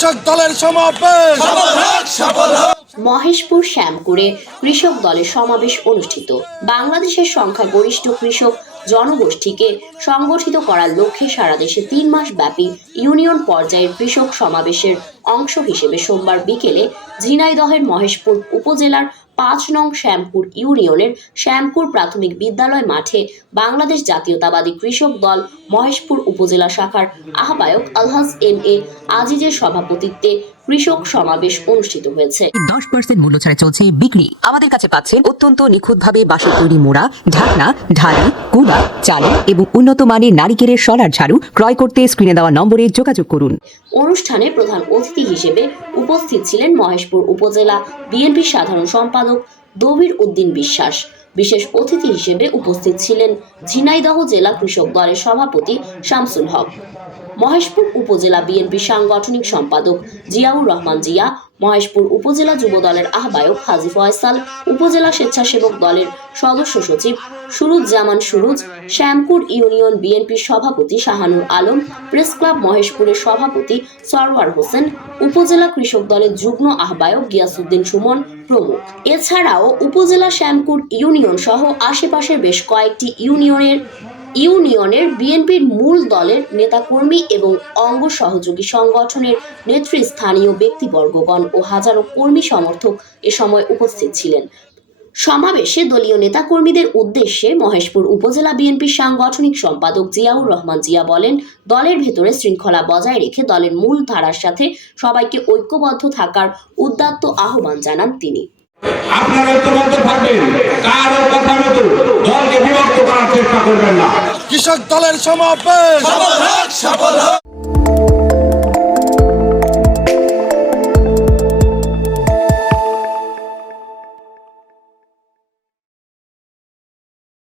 কৃষক দলের সমাবেশ মহেশপুর শ্যামপুরে কৃষক দলের সমাবেশ অনুষ্ঠিত। বাংলাদেশের সংখ্যাগরিষ্ঠ কৃষক জনগোষ্ঠীকে সংগঠিত করার লক্ষ্যে সারা দেশে 3 মাস ব্যাপী ইউনিয়ন পর্যায়ের কৃষক সমাবেশের অংশ হিসেবে সোমবার বিকেলে ঝিনাইদহের মহেশপুর উপজেলার 5 নং শ্যামপুর ইউনিয়নের শ্যামপুর প্রাথমিক বিদ্যালয় মাঠে বাংলাদেশ জাতীয়তাবাদী কৃষক দল মহেশপুর উপজেলা শাখার আহ্বায়ক আলহাজ এম.এ. আজিজের সভাপতিত্বে কৃষক সমাবেশ অনুষ্ঠিত হয়েছে। 10% মূল্য ছাড়ে চলছে বিক্রি। আমাদের কাছে পাচ্ছেন অত্যন্ত নিখুঁতভাবে বাঁশের তৈরি মোড়া, ঢাকনা, ঢালি, কুড়া, চালু এবং উন্নত মানের নারিকেলের শলার ঝাড়ু ক্রয় করতে স্ক্রিনে দেওয়া নম্বরে যোগাযোগ করুন। অনুষ্ঠানে প্রধান অতিথি হিসেবে উপস্থিত ছিলেন মহেশপুর উপজেলা বিএনপির সাধারণ সম্পাদক দবির উদ্দিন বিশ্বাস। বিশেষ অতিথি হিসেবে উপস্থিত ছিলেন ঝিনাইদহ জেলা কৃষক দলের সভাপতি শামসুল হক, মহেশপুর উপজেলা বিএনপি সাংগঠনিক সম্পাদক জিয়াউর রহমান জিয়া, মহেশপুর উপজেলা যুব দলের আহ্বায়ক হাজী ফয়সাল, উপজেলা স্বেচ্ছাসেবক দলের সদস্য সচিব সুরুজ্জামান সুরুজ, শ্যামপুর ইউনিয়ন বিএনপির সভাপতি শাহানুর আলম, প্রেস ক্লাব মহেশপুরের সভাপতি সরওয়ার হোসেন, উপজেলা কৃষক দলের যুগ্ম আহ্বায়ক গিয়াসউদ্দিন সুমন প্রমুখ। এছাড়াও উপজেলা শ্যামপুর ইউনিয়ন সহ আশেপাশের বেশ কয়েকটি ইউনিয়নের বিএনপির মূল দলের নেতাকর্মী এবং অঙ্গ সহযোগী সংগঠনের নেতৃস্থানীয় ব্যক্তিবর্গগণ ও হাজারো কর্মী সমর্থক এ সময় উপস্থিত ছিলেন। সমাবেশে দলীয় নেতাকর্মীদের উদ্দেশ্যে মহেশপুর উপজেলা বিএনপির সাংগঠনিক সম্পাদক জিয়াউর রহমান জিয়া বলেন, দলের ভেতরে শৃঙ্খলা বজায় রেখে দলের মূল ধারার সাথে সবাইকে ঐক্যবদ্ধ থাকার উদাত্ত আহ্বান জানান তিনি। আপনারা ঐক্যবদ্ধ থাকবেন, কারো কথা মতো দলকে বিভক্ত করার চেষ্টা করবেন না। কৃষক দলের সমাবেশ